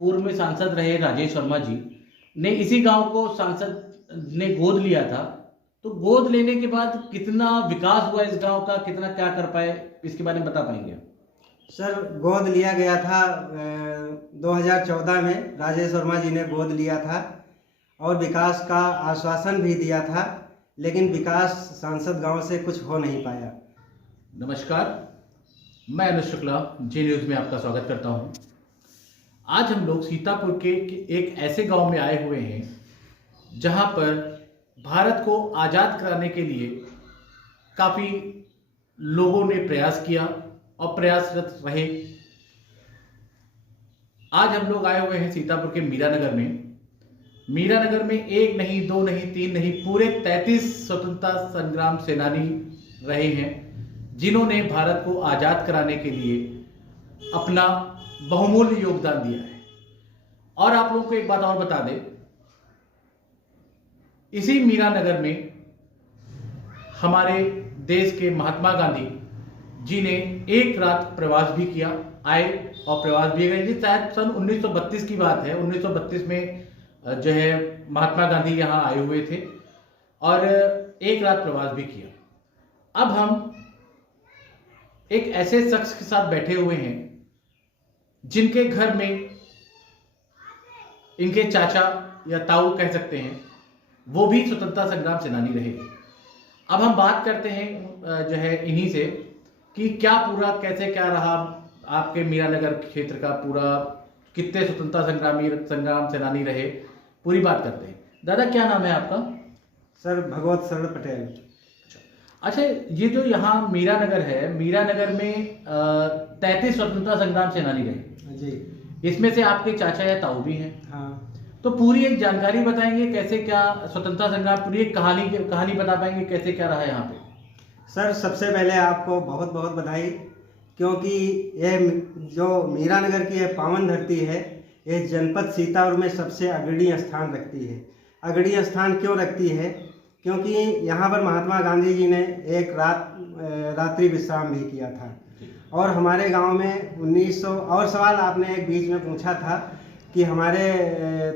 पूर्व में सांसद रहे राजेश वर्मा जी ने इसी गांव को सांसद ने गोद लिया था। तो गोद लेने के बाद कितना विकास हुआ इस गांव का, कितना क्या कर पाए, इसके बारे में बता पाएंगे? सर, गोद लिया गया था 2014 में राजेश वर्मा जी ने गोद लिया था और विकास का आश्वासन भी दिया था, लेकिन विकास सांसद गांव से कुछ हो नहीं पाया। नमस्कार, मैं अनुज शुक्ला जी न्यूज़ में आपका स्वागत करता हूं। आज हम लोग सीतापुर के एक ऐसे गांव में आए हुए हैं जहां पर भारत को आज़ाद कराने के लिए काफ़ी लोगों ने प्रयास किया और प्रयासरत रहे। आज हम लोग आए हुए हैं सीतापुर के मीरानगर में। मीरानगर में एक नहीं, दो नहीं, तीन नहीं, पूरे 33 स्वतंत्रता संग्राम सेनानी रहे हैं जिन्होंने भारत को आज़ाद कराने के लिए अपना बहुमूल्य योगदान दिया है। और आप लोगों को एक बात और बता दें, इसी मीरानगर में हमारे देश के महात्मा गांधी जी ने एक रात प्रवास भी किया, आए और प्रवास भी गए। ये शायद सन 1932 की बात है। 1932 में जो है महात्मा गांधी यहाँ आए हुए थे और एक रात प्रवास भी किया। अब हम एक ऐसे शख्स के साथ बैठे हुए हैं जिनके घर में इनके चाचा या ताऊ कह सकते हैं, वो भी स्वतंत्रता संग्राम सेनानी रहे। अब हम बात करते हैं जो है इन्हीं से कि क्या पूरा कैसे क्या रहा आपके मीरानगर क्षेत्र का, पूरा कितने स्वतंत्रता संग्राम सेनानी रहे, पूरी बात करते हैं। दादा, क्या नाम है आपका? सर, भगवत शरण पटेल। अच्छा, ये जो यहाँ मीरानगर है, मीरानगर में 33 स्वतंत्रता संग्राम सेनानी रहे जी। इसमें से आपके चाचा या ताऊ भी हैं। हाँ। तो पूरी एक जानकारी बताएंगे कैसे क्या स्वतंत्रता संग्राम, पूरी एक कहानी बता पाएंगे कैसे क्या रहा है यहाँ पे? सर, सबसे पहले आपको बहुत बहुत बधाई, क्योंकि ये जो मीरानगर की यह पावन धरती है, ये जनपद सीतापुर में सबसे अग्रणी स्थान रखती है। अग्रणी स्थान क्यों रखती है? क्योंकि यहाँ पर महात्मा गांधी जी ने एक रात्रि विश्राम भी किया था। और हमारे गांव में 1900 और सवाल आपने एक बीच में पूछा था कि हमारे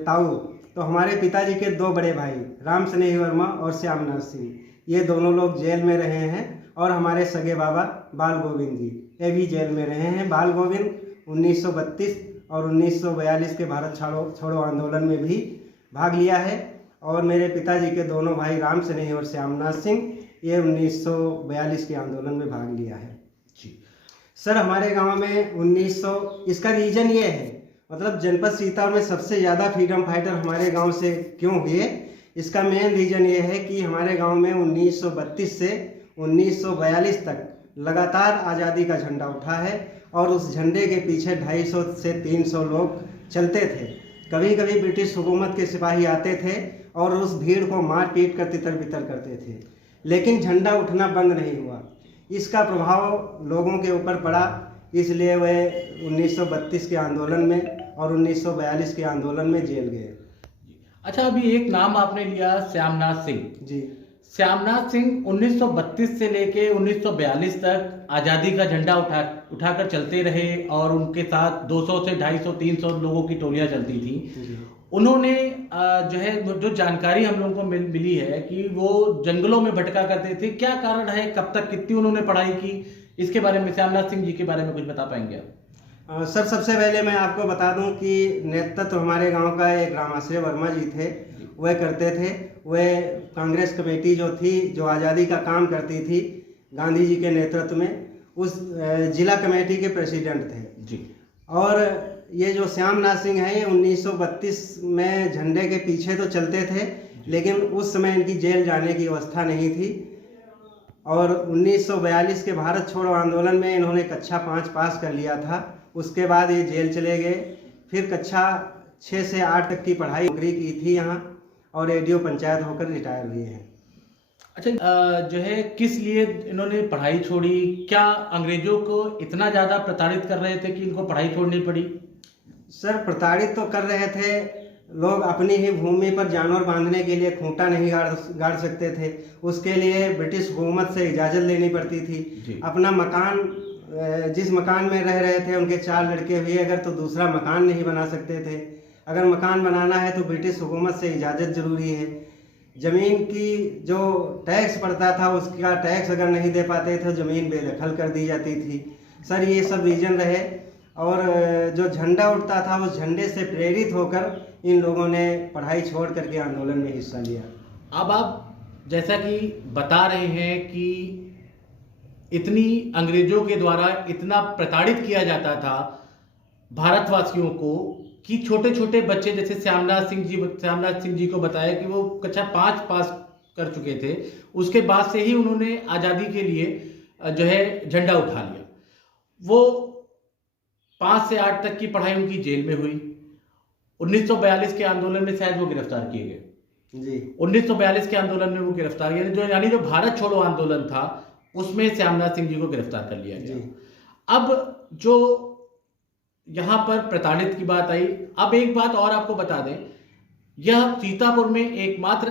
ताऊ, तो हमारे पिताजी के दो बड़े भाई राम स्नेही वर्मा और श्यामनाथ सिंह, ये दोनों लोग जेल में रहे हैं। और हमारे सगे बाबा बाल गोविंद जी, ये भी जेल में रहे हैं। बाल गोविंद 1932 और 1942 के भारत छोड़ो आंदोलन में भी भाग लिया है। और मेरे पिताजी के दोनों भाई राम स्नेही और श्यामनाथ सिंह, ये 1942 के आंदोलन में भाग लिया है जी। सर, हमारे गांव में 1900, इसका रीजन ये है, मतलब जनपद सीतापुर में सबसे ज़्यादा फ्रीडम फाइटर हमारे गांव से क्यों हुए, इसका मेन रीजन ये है कि हमारे गांव में 1932 से 1942 तक लगातार आज़ादी का झंडा उठा है और उस झंडे के पीछे 250 से 300 लोग चलते थे। कभी कभी ब्रिटिश हुकूमत के सिपाही आते थे और उस भीड़ को मार पीट कर तितर बितर करते थे, लेकिन झंडा उठना बंद नहीं हुआ। इसका प्रभाव लोगों के ऊपर पड़ा, इसलिए वे 1932 के आंदोलन में और 1942 के आंदोलन में जेल गए। अच्छा, अभी एक नाम आपने लिया, श्यामनाथ सिंह जी। श्यामनाथ सिंह 1932 से लेके 1942 तक आज़ादी का झंडा उठाकर चलते रहे और उनके साथ 200 से 250 300 लोगों की टोलियां चलती थी। उन्होंने जो जानकारी हम लोगों को मिली है कि वो जंगलों में भटका करते थे। क्या कारण है, कब तक, कितनी उन्होंने पढ़ाई की, इसके बारे में, श्यामनाथ सिंह जी के बारे में कुछ बता पाएंगे आप? सर, सबसे पहले मैं आपको बता दूं कि नेतृत्व हमारे गांव का एक रामाश्रय वर्मा जी थे, वह करते थे। वह कांग्रेस कमेटी जो थी, जो आज़ादी का काम करती थी गांधी जी के नेतृत्व में, उस जिला कमेटी के प्रेसिडेंट थे जी। और ये जो श्यामनाथ सिंह हैं, ये 1932 में झंडे के पीछे तो चलते थे, लेकिन उस समय इनकी जेल जाने की व्यवस्था नहीं थी। और 1942 के भारत छोड़ो आंदोलन में इन्होंने कक्षा 5 पास कर लिया था। उसके बाद ये जेल चले गए। फिर कक्षा 6 से 8 तक की पढ़ाई नौकरी की थी यहाँ, और एडीओ पंचायत होकर रिटायर हुए हैं। अच्छा, जो है किस लिए इन्होंने पढ़ाई छोड़ी? क्या अंग्रेजों को इतना ज़्यादा प्रताड़ित कर रहे थे कि इनको पढ़ाई छोड़नी पड़ी? सर, प्रताड़ित तो कर रहे थे लोग। अपनी ही भूमि पर जानवर बांधने के लिए खूंटा नहीं गाड़ सकते थे, उसके लिए ब्रिटिश हुकूमत से इजाज़त लेनी पड़ती थी। अपना मकान जिस मकान में रह रहे थे उनके 4 लड़के हुए अगर तो दूसरा मकान नहीं बना सकते थे। अगर मकान बनाना है तो ब्रिटिश हुकूमत से इजाज़त ज़रूरी है। ज़मीन की जो टैक्स पड़ता था उसका टैक्स अगर नहीं दे पाते तो ज़मीन बेदखल कर दी जाती थी। सर ये सब रीज़न रहे और जो झंडा उठता था उस झंडे से प्रेरित होकर इन लोगों ने पढ़ाई छोड़ करके आंदोलन में हिस्सा लिया। अब आप जैसा कि बता रहे हैं कि इतनी अंग्रेजों के द्वारा इतना प्रताड़ित किया जाता था भारतवासियों को कि छोटे छोटे बच्चे, जैसे श्यामनाथ सिंह जी को बताया कि वो कक्षा 5 पास कर चुके थे, उसके बाद से ही उन्होंने आज़ादी के लिए जो है झंडा उठा लिया। वो 5 से 8 तक की पढ़ाई उनकी जेल में हुई। 1942 के आंदोलन में शायद वो गिरफ्तार किए गए जी। 1942 के आंदोलन में वो गिरफ्तार किए, यानी जो भारत छोड़ो आंदोलन था उसमें श्यामनाथ सिंह जी को गिरफ्तार कर लिया गया। अब जो यहाँ पर प्रताड़ित की बात आई, अब एक बात और आपको बता दें, यह सीतापुर में एकमात्र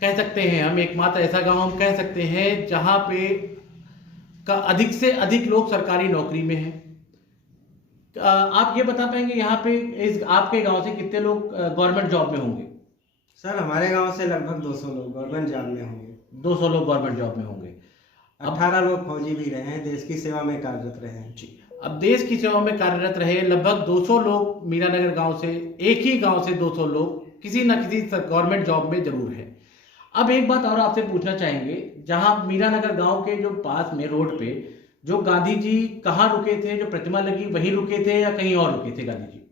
कह सकते हैं हम, एकमात्र ऐसा गांव हम कह सकते हैं जहां पे का अधिक से अधिक लोग सरकारी नौकरी में हैं। आप ये बता पाएंगे यहाँ पे इस आपके गांव से कितने लोग गवर्नमेंट जॉब में होंगे? सर हमारे गांव से लगभग 200 लोग गवर्नमेंट जॉब में होंगे। 200 लोग गवर्नमेंट जॉब में होंगे। 18 लोग फौजी भी रहे हैं, देश की सेवा में कार्यरत रहे हैं। जी, अब देश की सेवा में कार्यरत रहे लगभग 200 लोग मीरानगर गांव से, एक ही गांव से 200 लोग किसी न किसी गवर्नमेंट जॉब में जरूर है। अब एक बात और आपसे पूछना चाहेंगे, जहां मीरानगर गांव के जो पास में रोड पे जो गांधी जी कहाँ रुके थे, जो प्रतिमा लगी वहीं रुके थे या कहीं और रुके थे गांधी जी?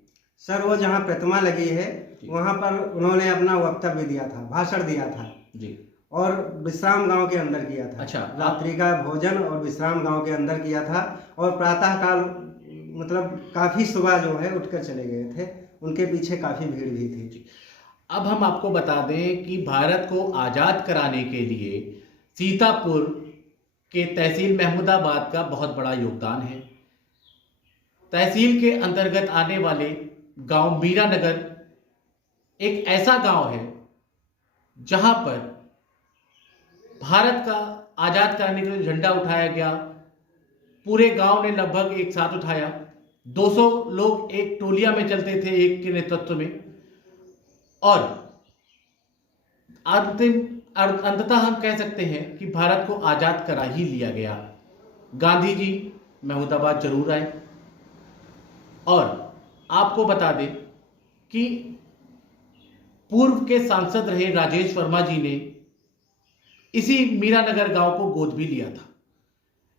सर वो जहाँ प्रतिमा लगी है वहाँ पर उन्होंने अपना वक्तव्य दिया था, भाषण दिया था जी, और विश्राम गांव के अंदर किया था। अच्छा, रात्रि का भोजन और विश्राम गांव के अंदर किया था और प्रातः काल मतलब काफी सुबह जो है उठकर चले गए थे। उनके पीछे काफी भीड़ भी थी। अब हम आपको बता दें कि भारत को आज़ाद कराने के लिए सीतापुर के तहसील महमूदाबाद का बहुत बड़ा योगदान है। तहसील के अंतर्गत आने वाले गांव मीरानगर एक ऐसा गांव है जहां पर भारत का आज़ाद कराने के लिए झंडा उठाया गया। पूरे गांव ने लगभग एक साथ उठाया। 200 लोग एक टोलिया में चलते थे, एक के नेतृत्व में, और अंततः हम कह सकते हैं कि भारत को आज़ाद करा ही लिया गया। गांधी जी महमूदाबाद जरूर आए। और आपको बता दें कि पूर्व के सांसद रहे राजेश वर्मा जी ने इसी मीरानगर गांव को गोद भी लिया था।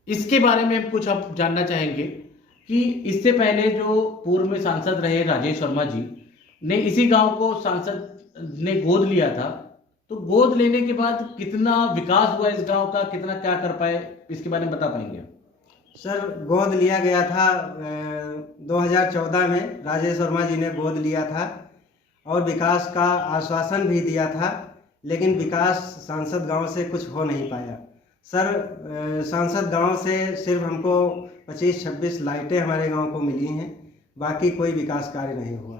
इसके बारे में हम कुछ अब जानना चाहेंगे कि इससे पहले जो पूर्व में सांसद रहे राजेश वर्मा जी ने इसी गांव को सांसद ने गोद लिया था, तो गोद लेने के बाद कितना विकास हुआ इस गांव का, कितना क्या कर पाए, इसके बारे में बता पाएंगे? सर गोद लिया गया था 2014 में राजेश वर्मा जी ने गोद लिया था और विकास का आश्वासन भी दिया था, लेकिन विकास सांसद गांव से कुछ हो नहीं पाया। सर सांसद गांव से सिर्फ हमको 25-26 लाइटें हमारे गांव को मिली हैं, बाकी कोई विकास कार्य नहीं हुआ।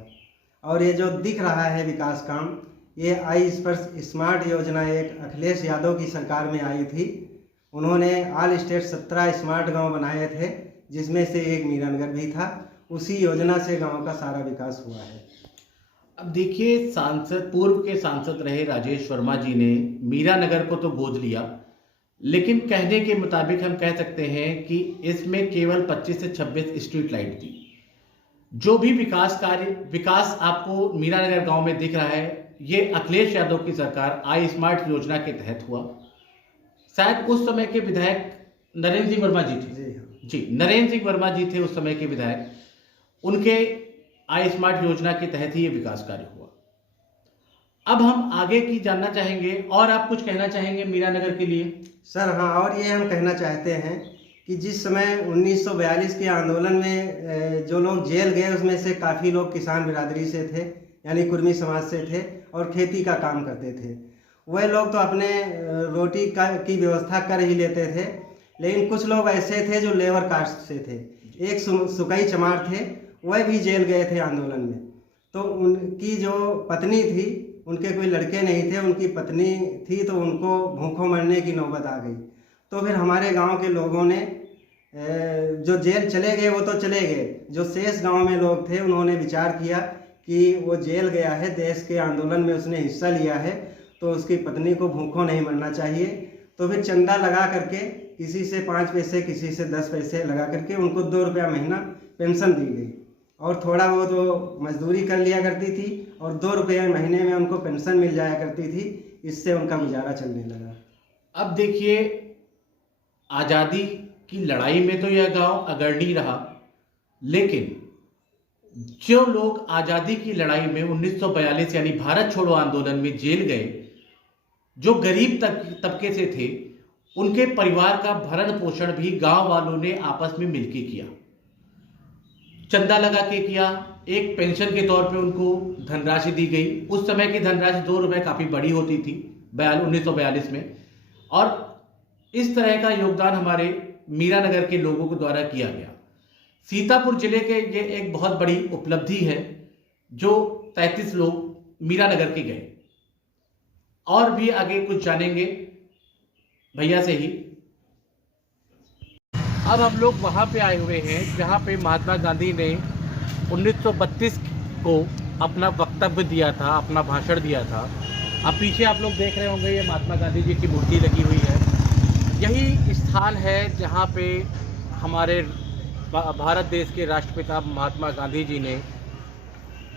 और ये जो दिख रहा है विकास काम, ये आई स्पर्श स्मार्ट योजना एक अखिलेश यादव की सरकार में आई थी। उन्होंने ऑल स्टेट 17 स्मार्ट गांव बनाए थे, जिसमें से एक मीरानगर भी था। उसी योजना से गांव का सारा विकास हुआ है। अब देखिए, पूर्व के सांसद रहे राजेश वर्मा जी ने मीरानगर को तो गोद लिया, लेकिन कहने के मुताबिक हम कह सकते हैं कि इसमें केवल 25 से 26 स्ट्रीट लाइट थी। जो भी विकास आपको मीरानगर गांव में दिख रहा है, ये अखिलेश यादव की सरकार आई स्मार्ट योजना के तहत हुआ। शायद उस समय के विधायक नरेंद्र सिंह वर्मा जी थे। जी, नरेंद्र सिंह वर्मा जी थे उस समय के विधायक। उनके आई स्मार्ट योजना के तहत ही ये विकास कार्य हुआ। अब हम आगे की जानना चाहेंगे, और आप कुछ कहना चाहेंगे मीरानगर के लिए? सर हाँ, और ये हम कहना चाहते हैं कि जिस समय 1942 के आंदोलन में जो लोग जेल गए, उसमें से काफ़ी लोग किसान बिरादरी से थे, यानी कुर्मी समाज से थे और खेती का काम करते थे। वह लोग तो अपने रोटी की व्यवस्था कर ही लेते थे, लेकिन कुछ लोग ऐसे थे जो लेबर कास्ट से थे। एक सुकई चमार थे, वह भी जेल गए थे आंदोलन में। तो उनकी जो पत्नी थी, उनके कोई लड़के नहीं थे, उनकी पत्नी थी, तो उनको भूखों मरने की नौबत आ गई। तो फिर हमारे गांव के लोगों ने जो जेल चले गए वो तो चले गए, जो शेष गांव में लोग थे उन्होंने विचार किया कि वो जेल गया है, देश के आंदोलन में उसने हिस्सा लिया है, तो उसकी पत्नी को भूखों नहीं मरना चाहिए। तो फिर चंदा लगा करके किसी से 5 पैसे किसी से 10 पैसे लगा करके उनको 2 रुपया महीना पेंशन दी गई, और थोड़ा बहुत वो मजदूरी कर लिया करती थी और 2 रुपये महीने में उनको पेंशन मिल जाया करती थी। इससे उनका गुजारा चलने लगा। अब देखिए, आज़ादी की लड़ाई में तो यह गांव अग्रणी रहा, लेकिन जो लोग आज़ादी की लड़ाई में 1942 यानी भारत छोड़ो आंदोलन में जेल गए, जो गरीब तबके से थे, उनके परिवार का भरण पोषण भी गांव वालों ने आपस में मिलकर किया, चंदा लगा के किया। एक पेंशन के तौर पे उनको धनराशि दी गई। उस समय की धनराशि 2 रुपये काफ़ी बड़ी होती थी 1942 में। और इस तरह का योगदान हमारे मीरानगर के लोगों के द्वारा किया गया। सीतापुर जिले के ये एक बहुत बड़ी उपलब्धि है, जो 33 लोग मीरानगर के गए। और भी आगे कुछ जानेंगे भैया से ही। अब हम लोग वहाँ पे आए हुए हैं जहाँ पे महात्मा गांधी ने 1932 को अपना वक्तव्य दिया था, अपना भाषण दिया था। अब पीछे आप लोग देख रहे होंगे, ये महात्मा गांधी जी की मूर्ति लगी हुई है। यही स्थान है जहाँ पे हमारे भारत देश के राष्ट्रपिता महात्मा गांधी जी ने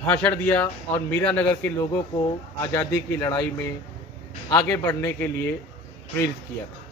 भाषण दिया और मीरानगर के लोगों को आज़ादी की लड़ाई में आगे बढ़ने के लिए प्रेरित किया था।